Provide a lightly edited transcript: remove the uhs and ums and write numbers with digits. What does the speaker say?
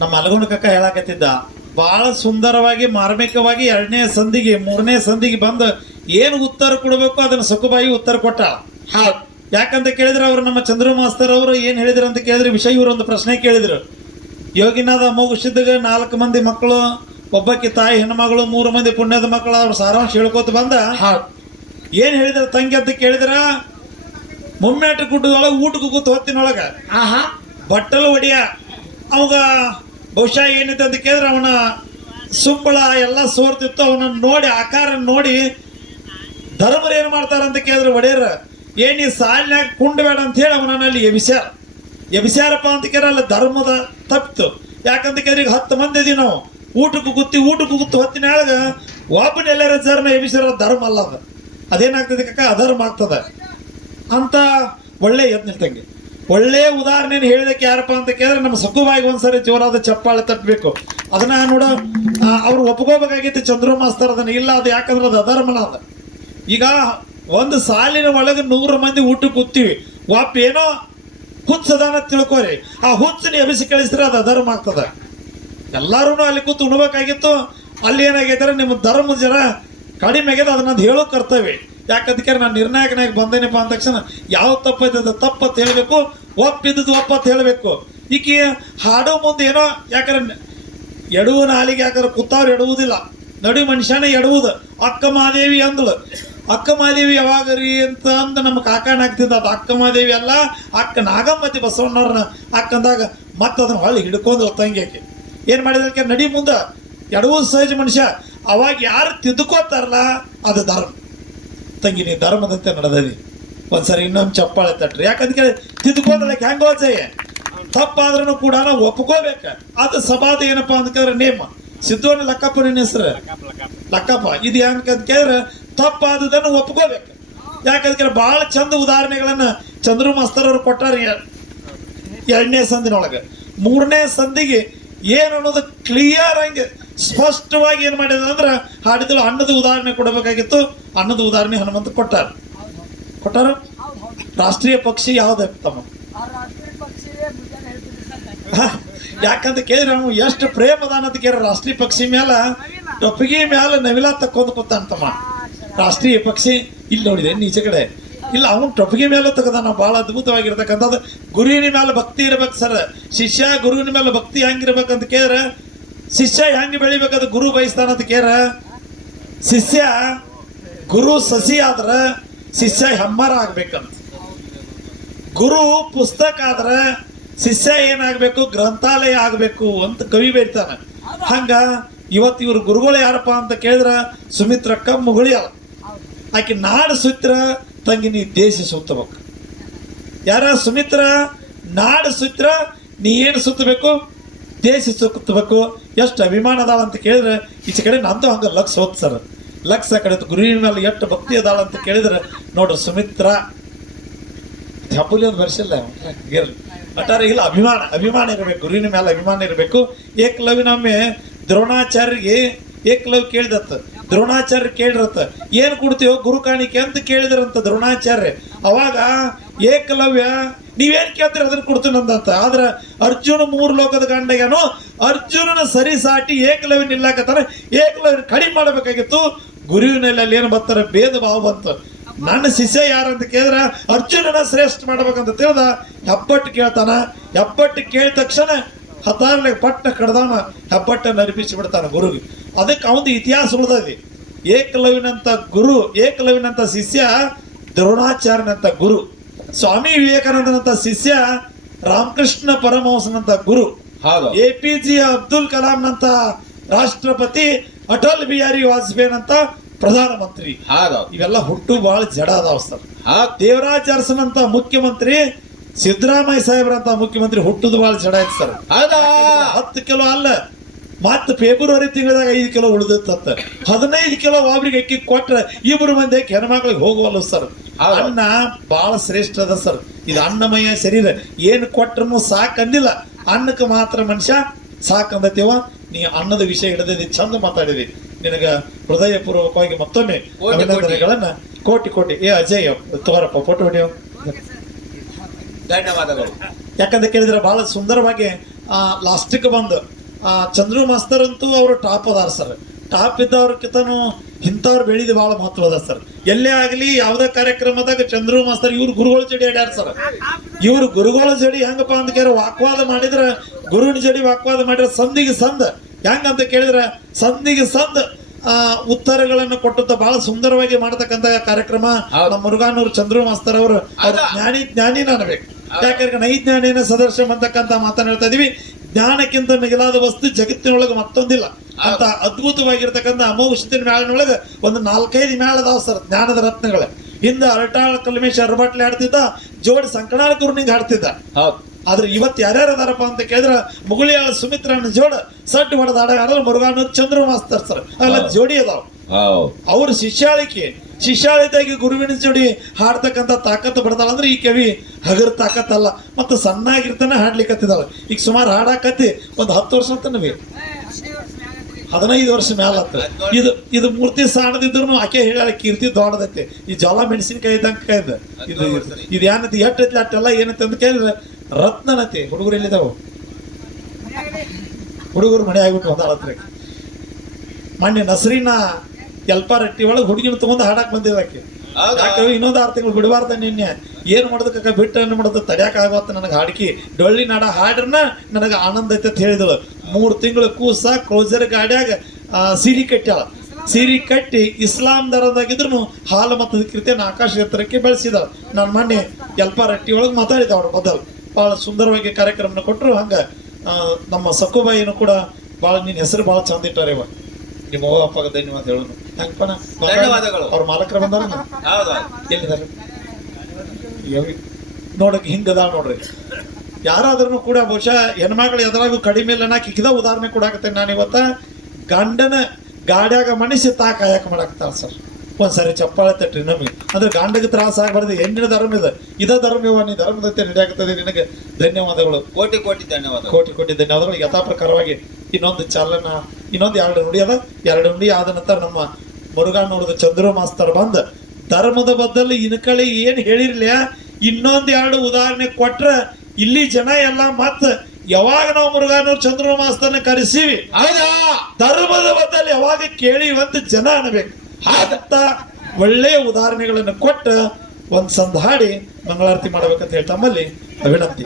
ನಮ್ಮ ಅಲಗುಣ ಕಕ್ಕ ಹೇಳಕತ್ತಿದ್ದ ಬಹಳ ಸುಂದರವಾಗಿ ಮಾರ್ಮಿಕವಾಗಿ 2ನೇ ಸಂಧಿಗೆ 3ನೇ ಸಂಧಿಗೆ ಬಂದು ಏನು ಉತ್ತರ ಕೊಡಬೇಕು ಅದನ್ನ ಸಕುಬಾಯಿ ಉತ್ತರ ಕೊಟ್ಟ. ಯಾಕಂತ ಕೇಳಿದ್ರೆ ಅವ್ರು ನಮ್ಮ ಚಂದ್ರ ಮಾಸ್ತರ್ ಅವರು ಏನ್ ಹೇಳಿದ್ರು ಅಂತ ಕೇಳಿದ್ರೆ ವಿಷಯ ಇವರು ಒಂದು ಪ್ರಶ್ನೆ ಕೇಳಿದ್ರು. ಯೋಗಿನಾಥ ಮುಗಿಸಿದಾಗ 4 ಮಂದಿ ಮಕ್ಕಳು, ಒಬ್ಬಕ್ಕೆ ತಾಯಿ ಹೆಣ್ಮಗಳು, 3 ಮಂದಿ ಪುಣ್ಯದ ಮಕ್ಕಳು, ಅವ್ರ ಸಾರಾಂಶ ಹೇಳ್ಕೊತ ಬಂದ ಏನ್ ಹೇಳಿದ್ರ ತಂಗಿ ಅಂತ ಕೇಳಿದ್ರ, ಮುಮ್ಮೇಟ ಗುಡ್ಡದೊಳಗೆ ಊಟಕ್ಕೆ ಕೂತು ಹೊತ್ತಿನೊಳಗ ಬಟ್ಟಲು ಒಡಿಯ ಅವಾಗ ಬಹುಶಃ ಏನಿದೆ ಅಂತ ಕೇಳಿದ್ರೆ ಅವನ ಸುಂಬಳ ಎಲ್ಲ ಸೋರ್ತಿತ್ತು. ಅವನ ನೋಡಿ ಆಕಾರ ನೋಡಿ ಧರ್ಮರು ಏನ್ ಮಾಡ್ತಾರಂತ ಕೇಳಿದ್ರೆ ಒಡೆಯರ ಏನಿ ಸಾಲಿನಾಗ ಕುಂಡಬೇಡ ಅಂತ ಹೇಳಿ ಅವನಲ್ಲಿ ಎಬಿಸ್ಯಾರಪ್ಪ ಅಂತ ಕೇಳಲ್ಲ ಧರ್ಮದ ತಪ್ಪಿತು. ಯಾಕಂತ ಕೇಳಿದ್ರೆ ಈಗ 10 ಮಂದಿ ಇದೀವಿ ನಾವು, ಊಟಕ್ಕೆ ಕೂತು ಹೊತ್ತಿನಾಗ ಒಬ್ಬನೆಲ್ಲರ ಜರ್ನ ಎಬಿಸ್ಯಾರ ಧರ್ಮ ಅಲ್ಲ ಅದು. ಅದೇನಾಗ್ತದೆ ಕಕ್ಕ ಅಧರ್ಮ ಆಗ್ತದೆ ಅಂತ ಒಳ್ಳೆ ಯತ್ನಿರ್ತಂಗೆ ಒಳ್ಳೆ ಉದಾಹರಣೆಯನ್ನು ಹೇಳಲಿಕ್ಕೆ ಯಾರಪ್ಪ ಅಂತ ಕೇಳಿದ್ರೆ ನಮ್ಮ ಸಕ್ಕುಬಾಯಿಗೆ ಒಂದ್ಸರಿ ಜೋರಾದ ಚಪ್ಪಾಳೆ ತಟ್ಟಬೇಕು. ಅದನ್ನ ನೋಡ ಅವ್ರು ಒಪ್ಕೋಬೇಕಾಗಿತ್ತು ಚಂದ್ರು ಮಾಸ್ತರ್ ಅದನ್ನ. ಇಲ್ಲ ಅದು ಯಾಕಂದ್ರೆ ಅದು ಅಧರ್ಮನ ಅದ. ಈಗ ಒಂದು ಸಾಲಿನ ಒಳಗೆ 100 ಮಂದಿ ಊಟಕ್ಕೆ ಕೂತೀವಿ, ಏನೋ ಹುಚ್ಚದಾನ ತಿಳ್ಕೋರಿ, ಆ ಹುಚ್ಚನ ಎಬಿಸಿ ಕಳಿಸಿದ್ರೆ ಅದು ಅಧರ್ಮ ಆಗ್ತದೆ. ಎಲ್ಲಾರು ಅಲ್ಲಿ ಕೂತು ಉಣ್ಬೇಕಾಗಿತ್ತು. ಅಲ್ಲಿ ಏನಾಗೈತಾರೆ ನಿಮ್ಮ ಧರ್ಮದ ಜನ ಕಡಿಮೆ ಆಗ್ಯದ, ಅದನ್ನ ಹೇಳೋ ಕರ್ತವ್ಯ. ಯಾಕಂದ್ರೆ ನಾನು ನಿರ್ಣಾಯಕನಾಗಿ ಬಂದೇನಪ್ಪ ಅಂದ ತಕ್ಷಣ ಯಾವ ತಪ್ಪೈತದ ತಪ್ಪತ್ ಹೇಳಬೇಕು, ಒಪ್ಪಿದ್ದು ಒಪ್ಪತ್ ಹೇಳಬೇಕು. ಈಕೆ ಹಾಡೋ ಮುಂದೆ ಏನೋ ಯಾಕಂದ್ರೆ ಎಡುವ ನಾಲಿಗೆ ಯಾಕಂದ್ರೆ ಕೂತಾವ್ರು ಎಡುವುದಿಲ್ಲ, ನಡು ಮನುಷ್ಯನೇ ಎಡುವುದು. ಅಕ್ಕ ಮಹಾದೇವಿ ಅಂದಳು. ಅಕ್ಕ ಮಹಾದೇವಿ ಯಾವಾಗ ರೀ ಅಂತ ಅಂದ ನಮ್ಮ ಕಾಕಣ್ಣ ಆಗ್ತಿದ್ದ. ಅದು ಅಕ್ಕ ಮಹಾದೇವಿ ಅಲ್ಲ, ಅಕ್ಕ ನಾಗಮ್ಮತಿ ಬಸವಣ್ಣವ್ರನ್ನ ಅಕ್ಕಂದಾಗ ಮತ್ತೆ ಅದನ್ನ ಹೊಳ್ಳಿ ಹಿಡ್ಕೊಂಡು ತಂಗಿಯಾಕೆ ಏನ್ ಮಾಡಿದಕ್ಕೆ ನಡಿ ಮುಂದೆ ಎಡವುದು ಸಹಜ ಮನುಷ್ಯ. ಅವಾಗ ಯಾರು ತಿದ್ದುಕೋತಾರಲ್ಲ ಅದು ಧರ್ಮ. ತಂಗಿ ನೀ ಧರ್ಮದಂತೆ ನಡೆದಿ ಒಂದ್ಸರಿ ಇನ್ನೊಂದು ಚಪ್ಪಾಳೆ ತಟ್ರಿ. ಯಾಕಂದ್ರೆ ತಿದ್ದುಕೋದಕ್ಕೆ ಹೆಂಗೋ ಜಯ ತಪ್ಪಾದ್ರೂ ಕೂಡ ನಾವು ಒಪ್ಕೋಬೇಕ. ಅದು ಸಭಾದ ಏನಪ್ಪಾ ಅಂತ ಕೇಳಿದ್ರೆ ನೇಮ ಸಿದ್ದೋಣ ಲಕ್ಕಪ್ಪ ನಿನ್ನ ಹೆಸರು ಲಕ್ಕಪ್ಪ. ಇದು ಏನಂತ ಕೇಳಿದ್ರೆ ತಪ್ಪಾದದನ್ನು ಒಪ್ಕೋಬೇಕು. ಯಾಕಂದ್ರೆ ಬಹಳ ಚಂದ ಉದಾಹರಣೆಗಳನ್ನ ಚಂದ್ರು ಮಾಸ್ತರ್ ಅವರು ಕೊಟ್ಟಾರ 2ನೇ ಸಂಧಿನೊಳಗೆ. 3ನೇ ಸಂಧಿಗೆ ಏನು ಅನ್ನೋದು ಕ್ಲಿಯರ್ ಆಗಿ ಸ್ಪಷ್ಟವಾಗಿ ಏನ್ ಮಾಡಿದ ಅಂದ್ರೆ ಹಾಡಿದ್ರು ಅನ್ನದ ಉದಾಹರಣೆ ಕೊಡಬೇಕಾಗಿತ್ತು. ಅನ್ನದ ಉದಾಹರಣೆ ಹನುಮಂತ ಕೊಟ್ಟಾರ. ರಾಷ್ಟ್ರೀಯ ಪಕ್ಷಿ ಯಾವ್ದಮ್ಮ? ಯಾಕಂತ ಕೇಳಿದ್ರೆ ನಾವು ಎಷ್ಟು ಪ್ರೇಮದಾನ ಅಂತ ಕೇಳ ರಾಷ್ಟ್ರೀಯ ಪಕ್ಷಿ ಮೇಲೆ ಟೊಪ್ಪಿಗೆ ಮೇಲೆ ನವಿಲ ತಕ್ಕೊಂದು ಕೂತಂತಮ್ಮ. ರಾಷ್ಟ್ರೀಯ ಪಕ್ಷಿ ಇಲ್ಲಿ ನೋಡಿದೆ ಈಚೆ ಕಡೆ ಇಲ್ಲ, ಅವನು ಟೊಪ್ಪಿಗೆ ಮೇಲೆ ತೆಗದಾನ. ಬಹಳ ಅದ್ಭುತವಾಗಿರ್ತಕ್ಕಂಥದ್ದು. ಗುರುವಿನ ಮೇಲೆ ಭಕ್ತಿ ಇರ್ಬೇಕು ಸರ್. ಶಿಷ್ಯ ಗುರುವಿನ ಮೇಲೆ ಭಕ್ತಿ ಹೆಂಗಿರ್ಬೇಕಂತ ಕೇಳಿದ್ರೆ ಶಿಷ್ಯ ಹೆಂಗೆ ಬೆಳಿಬೇಕಂತ ಗುರು ಬಯಸ್ತಾನ ಅಂತ ಕೇಳಿದ್ರೆ ಶಿಷ್ಯ ಗುರು ಸಸಿ ಆದ್ರೆ ಶಿಷ್ಯ ಹೆಮ್ಮರ ಆಗ್ಬೇಕಂತ. ಗುರು ಪುಸ್ತಕ ಆದ್ರೆ ಶಿಷ್ಯ ಏನಾಗಬೇಕು, ಗ್ರಂಥಾಲಯ ಆಗಬೇಕು ಅಂತ ಕವಿ ಬೈತಾನೆ. ಹಂಗ ಇವತ್ತು ಇವ್ರ ಗುರುಗಳು ಯಾರಪ್ಪ ಅಂತ ಕೇಳಿದ್ರೆ ಸುಮಿತ್ರಕ್ಕ ಮುಗುಳಿ ಅಲ್ಲ, ಆಕೆ ನಾಡು ಸುತ್ರ ತಂಗಿ ನೀ ದೇಶ ಸುತ್ತಬೇಕು. ಯಾರ ಸುಮಿತ್ರ ನಾಡು ಸುತ್ರ ನೀ ಏನು ಸುತ್ತಬೇಕು, ದೇಶ ಸುತ್ತಬೇಕು. ಎಷ್ಟು ಅಭಿಮಾನ ಅದಾಳ ಅಂತ ಕೇಳಿದ್ರೆ ಈಚೆ ಕಡೆ ನಂದು ಹಂಗ ಲಕ್ಷ ಸರ್ ಲಕ್ಷ ಕಡೆ ಗುರುವಿನ ಮೇಲೆ ಎಷ್ಟು ಭಕ್ತಿ ಅದಾಳ ಅಂತ ಕೇಳಿದ್ರೆ ನೋಡ್ರಿ ಸುಮಿತ್ರ ಹಬ್ಬಲಿ ಒಂದು ಬರ್ಸಿಲ್ಲ ಒಟ್ಟಾರೆ ಇಲ್ಲ. ಅಭಿಮಾನ ಇರಬೇಕು, ಗುರುವಿನ ಮೇಲೆ ಅಭಿಮಾನ ಇರಬೇಕು. ಏಕಲವ್ಯನೊಮ್ಮೆ ದ್ರೋಣಾಚಾರ್ಯಗೆ ಏಕಲವ್ಯ ಕೇಳಿದತ್ತ. ದ್ರೋಣಾಚಾರ್ಯ ಕೇಳಿರತ್ತ ಏನ್ ಕೊಡ್ತೀವೋ ಗುರು ಕಾಣಿಕೆ ಅಂತ ಕೇಳಿದ್ರಂತ ದ್ರೋಣಾಚಾರ್ಯ. ಅವಾಗ ಏಕಲವ್ಯ ನೀವೇನ್ ಕೇಳ್ತೀರ ಅದನ್ನ ಕೊಡ್ತೀನಂತ. ಆದ್ರೆ ಅರ್ಜುನ 3 ಲೋಕದ ಗಂಡಗನು ಅರ್ಜುನನ ಸರಿ ಸಾಟಿ ಏಕಲವ್ಯ ನಿಲ್ಲಾಕತ್ತಾರ. ಏಕಲವ್ಯ ಕಡಿಮೆ ಮಾಡಬೇಕಾಗಿತ್ತು. ಗುರುವಿನಲ್ಲಿ ಅಲ್ಲಿ ಏನು ಬರ್ತಾರೆ ಭೇದ ಭಾವ ಬಂತು. ನನ್ನ ಶಿಷ್ಯ ಯಾರಂತ ಕೇಳಿದ್ರ ಅರ್ಜುನನ ಶ್ರೇಷ್ಠ ಮಾಡ್ಬೇಕಂತ ತಿಳಿದ ಹೆಬ್ಬಟ್ಟು ಕೇಳ್ತಾನ. ಹೆಬ್ಬಟ್ಟು ಕೇಳಿದ ತಕ್ಷಣ ಹತಾರ್ಲೆ ಪಟ್ಟ ಕಡ್ದಾನ, ಹೆಬ್ಬಟ್ಟನ್ನು ಅರ್ಪಿಸಿ ಬಿಡ್ತಾನ ಗುರುಗೆ. ಅದಕ್ಕೆ ಅವನು ಇತಿಹಾಸ ಉಳಿದದೆ. ಏಕಲವ್ಯನಂತ ಗುರು, ಏಕಲವ್ಯನಂತ ಶಿಷ್ಯ ದ್ರೋಣಾಚಾರ್ಯನಂತ ಗುರು, ಸ್ವಾಮಿ ವಿವೇಕಾನಂದನಂತ ಶಿಷ್ಯ ರಾಮಕೃಷ್ಣ ಪರಮಹಂಸನಂತ ಗುರು, APJ ಅಬ್ದುಲ್ ಕಲಾಂನಂತ ರಾಷ್ಟ್ರಪತಿ, ಅಟಲ್ ಬಿಹಾರಿ ವಾಜಪೇಯಿನಂತ ಪ್ರಧಾನಮಂತ್ರಿ. ಇವೆಲ್ಲ ಹುಟ್ಟು ಬಹಳ ಜಡ ಅದಾವ ಸರ್. ದೇವರಾಜ್ ಅರಸನಂತ ಮುಖ್ಯಮಂತ್ರಿ, ಸಿದ್ದರಾಮಯ್ಯ ಸಾಹೇಬ್ರಂತ ಮುಖ್ಯಮಂತ್ರಿ ಹುಟ್ಟುದು ಬಹಳ ಜಡ ಐತಿ ಸರ್. 10 ಕಿಲೋ ಅಲ್ಲ, ಮತ್ತೆ ಫೆಬ್ರವರಿ ತಿಂಗಳದಾಗ 5 ಕಿಲೋ ಉಳಿದತ್ತ. 15 ಕಿಲೋ ಒಬ್ರಿಗೆ ಅಕ್ಕಿ ಕೊಟ್ರೆ 2 ಮಂದಿ ಹೆಣ್ಮಕ್ಳಿಗೆ ಹೋಗುವಲ್ಲ ಸರ್. ಅನ್ನ ಬಹಳ ಶ್ರೇಷ್ಠ ಅದ ಸರ್. ಇದು ಅನ್ನಮಯ ಶರೀರ. ಏನು ಕೊಟ್ರು ಸಾಕಂದಿಲ್ಲ, ಅನ್ನಕ್ಕೆ ಮಾತ್ರ ಮನುಷ್ಯ ಸಾಕಂದತೀವ. ನೀ ಅನ್ನದ ವಿಷಯ ಹಿಡಿದಿ ಚಂದ ಮಾತಾಡಿದಿ. ನಿನಗ ಹೃದಯಪೂರ್ವಕವಾಗಿ ಮತ್ತೊಮ್ಮೆ ಅಭಿನಂದನೆಗಳನ್ನ ಕೋಟಿ. ಅಜಯ್ ತೋರಪ್ಪ ಫೋಟೋ ಹೊಡೆಯೋ. ಧನ್ಯವಾದಗಳು. ಯಾಕಂತ ಕೇಳಿದ್ರೆ ಬಹಳ ಸುಂದರವಾಗಿ ಲಾಸ್ಟಿಗೆ ಬಂದು ಚಂದ್ರು ಮಾಸ್ತರ್ ಅಂತೂ ಅವರು ಟಾಪ್ ಅದಾರ ಸರ್. ಟಾಪ್ ಇದ್ದವ್ರಕ್ಕಿಂತನೂ ಇಂಥವ್ರು ಬೆಳೆದು ಭಾಳ ಮಹತ್ವ ಅದ ಸರ್. ಎಲ್ಲೇ ಆಗಲಿ ಯಾವುದೇ ಕಾರ್ಯಕ್ರಮದಾಗ ಚಂದ್ರು ಮಾಸ್ತರ್ ಇವ್ರು ಗುರುಗಳ ಜಡಿ ಆಡ್ಯಾರ ಸರ್. ಇವ್ರು ಗುರುಗಳ ಜಡಿ ಹೆಂಗಪ್ಪ ಅಂತ ಕೇಳಿ ವಾಕ್ವಾದ ಮಾಡಿದ್ರೆ, ಗುರುವಿನ ಜಡಿ ವಾಕ್ವಾದ ಮಾಡಿದ್ರೆ ಸಂಧಿಗೆ ಸಂದ ಹೆಂಗಂತ ಕೇಳಿದ್ರೆ ಸಂಧಿಗೆ ಸಂದ ಉತ್ತರಗಳನ್ನು ಕೊಟ್ಟಂತ ಬಹಳ ಸುಂದರವಾಗಿ ಮಾಡತಕ್ಕಂತ ಕಾರ್ಯಕ್ರಮ ನಮ್ಮ ಮುರುಘಾನೂರು ಚಂದ್ರು ಮಾಸ್ತರ್ ಅವರು ಜ್ಞಾನಿ ಅನ್ಬೇಕು. ಯಾಕಂದ್ರೆ ನೈಜ್ಞಾನಿನ ಸದರ್ಶನ ಅಂತಕ್ಕಂತ ಮಾತನ್ನ ಹೇಳ್ತಾ ಇದೀವಿ. ಜ್ಞಾನಕ್ಕಿಂತ ಮಿಗಿಲಾದ ವಸ್ತು ಜಗತ್ತಿನೊಳಗೆ ಮತ್ತೊಂದಿಲ್ಲ ಅಂತ ಅದ್ಭುತವಾಗಿರ್ತಕ್ಕಂಥ ಅಮೋಘಿನ ಮೇಳನೊಳಗೆ ಒಂದು 4-5 ಮೇಳ ಅದಾವ ಸರ್, ಜ್ಞಾನದ ರತ್ನಗಳ. ಹಿಂದ ಅರಟಾಳ ಕಲ್ಮೇಶ್ ಅರಬಾಟ್ಲೆ ಆಡ್ತಿದ್ದ, ಜೋಡಿ ಸಂಕನಾಳ ಕುರ್ನಿಂಗ್ ಹಾಡ್ತಿದ್ದ. ಆದ್ರೆ ಇವತ್ತು ಯಾರ್ಯಾರು ಅದಾರಪ್ಪ ಅಂತ ಕೇಳಿದ್ರೆ ಮುಗುಳಿಯಾಳ ಸುಮಿತ್ರನ ಜೋಡ ಸಡ್ಡು ಹೊಡೆದ ಹಾಡೋದು ಮುರುಘಾನೂರು ಚಂದ್ರು ಮಾಸ್ತರ್ ಸರ್. ಅವೆಲ್ಲ ಜೋಡಿ ಅದಾವ. ಅವ್ರ ಶಿಷ್ಯಾಳಿತಾಗಿ ಗುರುವಿನ ಜೋಡಿ ಹಾಡ್ತಕ್ಕಂಥ ತಾಕತ್ತು ಬಡ್ದಾಳ ಅಂದ್ರೆ ಈ ಕವಿ ಹಗರ್ ತಾಕತ್ತಲ್ಲ. ಮತ್ತು ಸಣ್ಣಾಗಿರ್ತಾನೆ ಹಾಡ್ಲಿಕ್ಕತ್ತಿದ್ದಾಳ. ಈಗ ಸುಮಾರು ಹಾಡಾಕತ್ತಿ ಒಂದು 10 ವರ್ಷ ಅಂತ 15 ವರ್ಷ ಮ್ಯಾಲ ಹತ್ರ. ಇದು ಮೂರ್ತಿ ಸಾಣದಿದ್ರು ಆಕೆ ಹೇಳ ಕೀರ್ತಿ ದೊಡ್ಡದೈತಿ. ಈ ಜೋಳ ಮೆಣಸಿನಕಾಯಿ ಇದ್ದಂಗೆ ಕಾಯ್ದ ಇದು ಏನೈತಿ ಎಟ್ಟೈತಿ ಅಟ್ಟೆಲ್ಲ ಏನೈತಿ ಅಂತ ಕೇಳಿದ್ರೆ ರತ್ನನತಿ. ಹುಡುಗರು ಎಲ್ಲಿದ್ದಾವು? ಹುಡುಗರು ಮನೆ ಆಗ್ಬಿಟ್ಟು ಒಂದಾಳತ್ರಿ. ಮೊನ್ನೆ ನಸರಿನ ರಟ್ಟಿ ಒಳಗೆ ಹುಡುಗಿನ ತಗೊಂಡು ಹಾಡಕ್ ಬಂದಿದ್ದಕ್ಕೆ. ಯಾಕೆ ಇನ್ನೊಂದು 6 ತಿಂಗಳು ಬಿಡಬಾರ್ದ ನಿನ್ನೆ ಏನ್ ಮಾಡೋದಕ್ಕ ಬಿಟ್ಟು ಏನು ಮಾಡೋದು ತಡ್ಯಾಕ ಆಗತ್ತ ನನಗೆ ಹಾಡ್ಕಿ ಡೊಳ್ಳಿ ನಾಡ ಹಾಡ್ರನ ನನಗೆ ಆನಂದ ಐತೆ ಅಂತ ಹೇಳಿದಳು. 3 ತಿಂಗಳು ಕೂಸ ಕ್ರೋಸರ್ ಗಾಡಿಯಾಗ ಸೀರೆ ಕಟ್ಟಾಳ. ಸೀರೆ ಕಟ್ಟಿ ಇಸ್ಲಾಂ ದರದಾಗಿದ್ರು ಹಾಲು ಮತ್ತು ಕೃತಿಯನ್ನು ಆಕಾಶ ಎತ್ತರಕ್ಕೆ ಬೆಳೆಸಿದಾಳ. ನಾನು ಮೊನ್ನೆ ರಟ್ಟಿ ಒಳಗೆ ಮಾತಾಡಿದ ಅವ್ರ ಬದಲು ಭಾಳ ಸುಂದರವಾಗಿ ಕಾರ್ಯಕ್ರಮನ ಕೊಟ್ಟರು. ಹಂಗ ನಮ್ಮ ಸಕ್ಕುಬಾಯಿನೂ ಕೂಡ ಭಾಳ ನಿನ್ನ ಹೆಸರು ಭಾಳ ಚಂದ ಇಟ್ಟಾರೆ. ಇವ ನಿಮ್ಮ ಅವ್ವ ಅಪ್ಪಗ ಧನ್ಯವಾದ ಹೇಳೋದು. ಹೆಂಗಪ್ಪನ ಧನ್ಯವಾದಗಳು. ಅವ್ರ ಮಾಲಕರ ಬಂದಾರ ಎಲ್ಲಿದ್ದಾರೆ ನೋಡಕ್ ಹಿಂಗದ ನೋಡ್ರಿ. ಯಾರಾದ್ರೂ ಕೂಡ ಬಹುಶಃ ಹೆಣ್ಮಕ್ಳು ಎದುರಾಗೂ ಕಡಿಮೆ ಇಲ್ಲ. ನಾ ಕಿಕ್ಕಿದ ಉದಾಹರಣೆ ಕೊಡಾಕತ್ತೇನೆ ನಾನು ಇವತ್ತ. ಗಂಡನ ಗಾಡ್ಯಾಗ ಮಣಿಸಿ ಕಾಯಕ ಮಾಡಾಕ್ತಾರ ಸರ್. ಒಂದ್ಸರಿ ಚಪ್ಪಾಳೆ ತಟ್ರಿ ನಮಗೆ. ಅಂದ್ರೆ ಗಂಡಗೆ ತ್ರಾಸ ಆಗಬಾರ್ದು. ಹೆಣ್ಣಿನ ಧರ್ಮ ಇದೆ, ಇದ ಧರ್ಮ ಇವ ನೀ ಧರ್ಮದತ್ತೆ ನಡೆಯಾಗುತ್ತದೆ. ನಿನಗೆ ಧನ್ಯವಾದಗಳು, ಕೋಟಿ ಕೋಟಿ ಧನ್ಯವಾದ, ಕೋಟಿ ಕೋಟಿ ಧನ್ಯವಾದಗಳು. ಯಥಾ ಪ್ರಕಾರವಾಗಿ ಇನ್ನೊಂದು ಚಾಲನ, ಇನ್ನೊಂದು 2 ನುಡಿ ಅದ. 2 ನುಡಿ ಆದ ನಂತರ ನಮ್ಮ ಮುರುಘಾನೂರದ ಚಂದ್ರು ಮಾಸ್ತರ್ ಬಂದ ಧರ್ಮದ ಬದ್ದಲ್ಲಿ ಇನ್ಕಳಿ ಏನ್ ಹೇಳಿರ್ಲಿಲ್ಲ ಇನ್ನೊಂದು 2 ಉದಾಹರಣೆ ಕೊಟ್ರ ಇಲ್ಲಿ ಜನ ಎಲ್ಲ ಮತ್ತ ಯಾವಾಗ ನಾವು ಮುರುಘಾನೂರು ಚಂದ್ರು ಮಾಸ್ತರ್ನ ಕರೆಸಿವಿ ಧರ್ಮದ ಬದ್ದಲ್ಲಿ ಯಾವಾಗ ಕೇಳಿವಂತ ಜನ ಅನ್ಬೇಕು. ಅಂತ ಒಳ್ಳೆಯ ಉದಾಹರಣೆಗಳನ್ನು ಕೊಟ್ಟ ಒಂದ್ ಸಂದ್ ಹಾಡಿ ಮಂಗಳಾರತಿ ಮಾಡ್ಬೇಕಂತ ಹೇಳಿ ತಮ್ಮಲ್ಲಿ ವಿನಂತಿ.